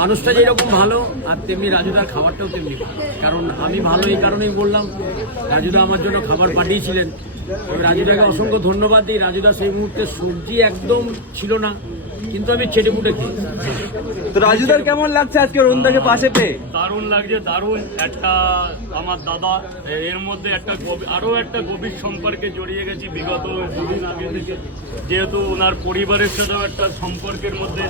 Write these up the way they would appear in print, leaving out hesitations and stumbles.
মানুষটা যেরকম ভালো আর তেমনি রাজুদার খাবারটাও তেমনি ভালো। কারণ আমি ভালো এই কারণেই বললাম, রাজুদা আমার জন্য খাবার পাঠিয়েছিলেন। তবে রাজুদাকে অসংখ্য ধন্যবাদ দিই। রাজুদা সেই মুহূর্তে সবজি একদম ছিল না, কিন্তু আমি চেটেপুটে খেয়েছি। তো রাজুদার কেমন লাগছে আজকে রুন্দাকে পাশে পেয়ে? দারুণ লাগছে, দারুণ। একটা আমার দাদা, এর মধ্যে আরো একটা গভীর সম্পর্কে জড়িয়ে গেছি বিগত দুদিন আগে থেকে, যেহেতু ওনার পরিবারের সাথেও একটা সম্পর্কের মধ্যে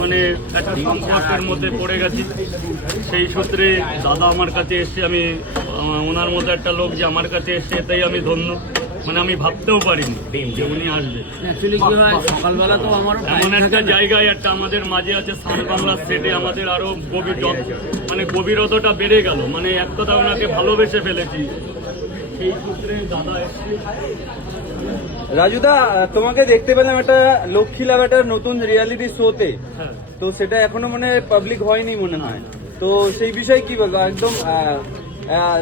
মানে একটা সম্পর্কের মধ্যে পড়ে গেছি। সেই সূত্রে দাদা আমার কাছে এসছে, আমি ওনার মতো একটা লোক যে আমার কাছে এসছে, এটাই আমি ধন্য। মানে আমি ভাবতেও পারিনি যে উনি আসবে। সকালবেলা তো আমার এমন একটা জায়গায় একটা আমাদের মাঝে আছে সান বাংলার সেটে, আমাদের আরো মানে গভীরতাটা বেড়ে গেল। মানে এক কথা ওনাকে ভালোবেসে ফেলেছি, সেই সূত্রে দাদা এসছে। রাজুদা, তোমাকে দেখতে পেলাম একটা লক্ষ্মী লাগাটার নতুন রিয়ালিটি শোতে। হ্যাঁ, তো সেটা এখনো মনে পাবলিক হয়নি মনে হয়। তো সেই বিষয়ে কি বলবো? একদম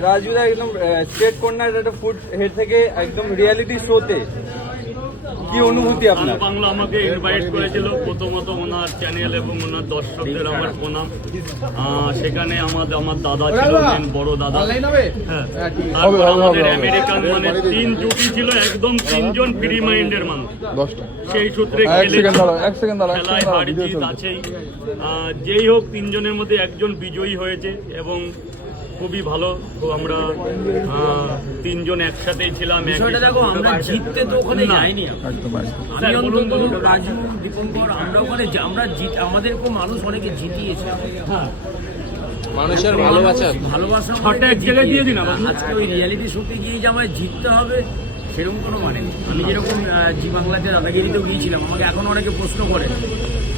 রাজুদা একদম স্টেট কর্নার একটা ফুড হেড থেকে একদম রিয়ালিটি শোতে, কি অনুভূতি আপনার? বাংলা আমাকে ইনভাইট করেছিল, প্রথমত ওনার চ্যানেল এবং ওনার দর্শকদের আমার প্রণাম। সেখানে আমার দাদা ছিল, বড় দাদা। হ্যাঁ, তারপর আমাদের আমেরিকান মানে 3 জুটি ছিল, একদম 3 জন ফ্রি মাইন্ডের মানুষ। সেই সূত্রে খেলায় হার জিত আছেই। যেই হোক, 3 জনের মধ্যে একজন বিজয়ী হয়েছে এবং খুবই ভালো। তো আমরা 3 জন একসাথেই ছিলাম। দেখো, আমরা জিততে তো ওখানে যাইনি। রাজু, দীপঙ্কর, আমরা ওখানে আমাদেরকে মানুষ অনেকে জিতিয়েছে। মানুষের ভালোবাসা এক জায়গায় দিয়ে দিন। আজকে ওই রিয়ালিটি শোতে গিয়ে যে আমায় জিততে হবে সেরকম কোনো মানে নেই। আমি যেরকম জি বাংলাতে দাদাগিরিতেও গিয়েছিলাম, আমাকে এখন অনেকে প্রশ্ন করে,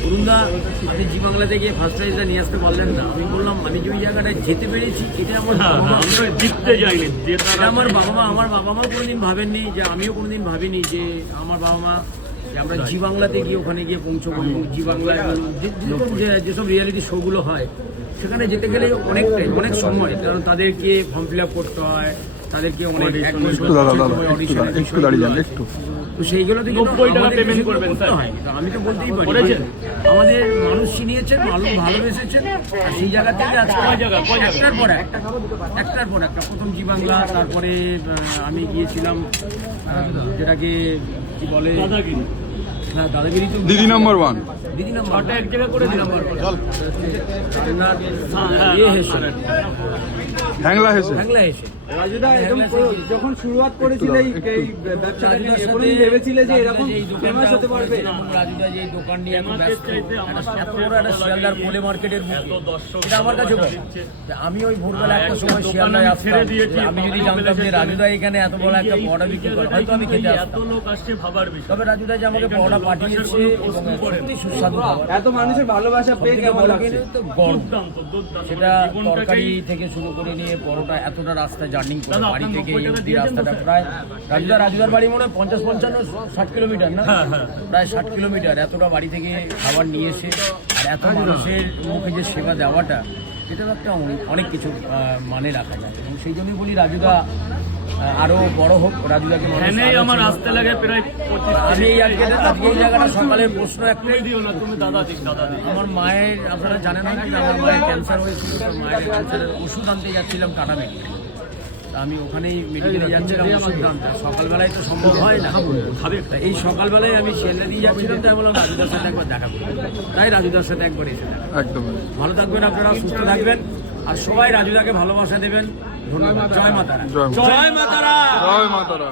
অরুণদা আপনি জি বাংলাতে গিয়ে ফার্স্ট প্রাইজটা নিয়ে আসতে পারলেন না। আমি বললাম, আমি যে ওই জায়গাটায় যেতে পেরেছি এটা আমার জিততে যাইনি। আমার বাবা মা কোনোদিন ভাবেননি, যে আমিও কোনোদিন ভাবিনি যে আমার বাবা মা যে আমরা জি বাংলাতে গিয়ে ওখানে গিয়ে পৌঁছবো। জি বাংলায় যেসব রিয়ালিটি শোগুলো হয় সেখানে যেতে গেলে অনেক সময়, কারণ তাদেরকে ফর্ম ফিল আপ করতে হয়, তাদেরকে অনেক তো সেইগুলো থেকে 90 টাকা পেমেন্ট করবেন স্যার। আমি তো বলতেই পারি আমাদের মানুষ চিনিয়েছেন, মানুষ ভালোবেসেছেন। আর সেই জায়গা থেকে আজকে একটার পর একটা প্রথম জি বাংলা, তারপরে আমি গিয়েছিলাম যেটাকে কি বলে দাদাগিরি, তো দিদি নাম্বার 1, দিদি নাম্বার এক জায়গা করে দিলাম। হ্যাংলা হেসে রাজুদা একদম যখন শুরুয়াত করেছিলে এই ব্যবসাটা নিয়ে, ভেবেছিলে যে এরকম ফেমাস হতে পারবে? রাজুদা যে দোকান নিয়ে এখন ব্যস্ত, এত বড় একটা শিয়ালদার কোলে মার্কেটের এটা আমার কাছে আমি ওই ভোরবেলা একটা সময় শিয়ালদায় আসতাম। আমি যদি জানতাম যে রাজুদা এখানে এত বড় একটা পড়া বিক্রি করে, হয়তো আমি খেতে এত লোক আসছে ভাবার বিষয়। তবে রাজুদা যে আমাকে পড়া পাঠিয়েছে সত্যি সুস্বাদু খাবার। এত মানুষের ভালোবাসা পেয়ে কেমন লাগছে? সেটা তরকারি থেকে শুরু করে নিয়ে পরোটা, এতটা রাস্তা জার্নি করে বাড়ি থেকে এই অবধি রাস্তাটা প্রায় রাজুদার বাড়ি মনে হয় 50-55-60 কিলোমিটার না, প্রায় 60 কিলোমিটার। এতটা বাড়ি থেকে খাবার নিয়ে এসে আর এত মানুষের মুখে যে সেবা দেওয়াটা, এটা একটা অনেক কিছু মানে রাখা যায়। এবং সেই জন্যই বলি রাজুদা আরো বড় হোক। রাজুদাকে আমার আসতে লাগে প্রায় 25। আমি আজকে এই জায়গাটা সকালের প্রশ্ন একটাই, দিও না তুমি দাদা দিক। আমার মায়ের, আপনারা জানেন না, আমার মায়ের ক্যান্সার হয়েছিল। মায়ের ক্যান্সারের ওষুধ আনতে যাচ্ছিলাম টাটা মেডিকেল। আমি ওখানেই মেডিকেলে যাচ্ছিলাম ওষুধ আনতে। সকালবেলায় তো সম্ভব হয় না, এই সকালবেলায় আমি শিয়ালদা দিয়ে যাচ্ছিলাম, তাই বললাম রাজুদার সাথে একবার দেখা করি। তাই রাজুদার সাথে একবার এসে একদম। ভালো থাকবেন আপনারা, সুস্থ থাকবেন, আর সবাই রাজুদাকে ভালোবাসা দেবেন। ধন্যবাদ। জয় মাতারা। জয় মাতারা।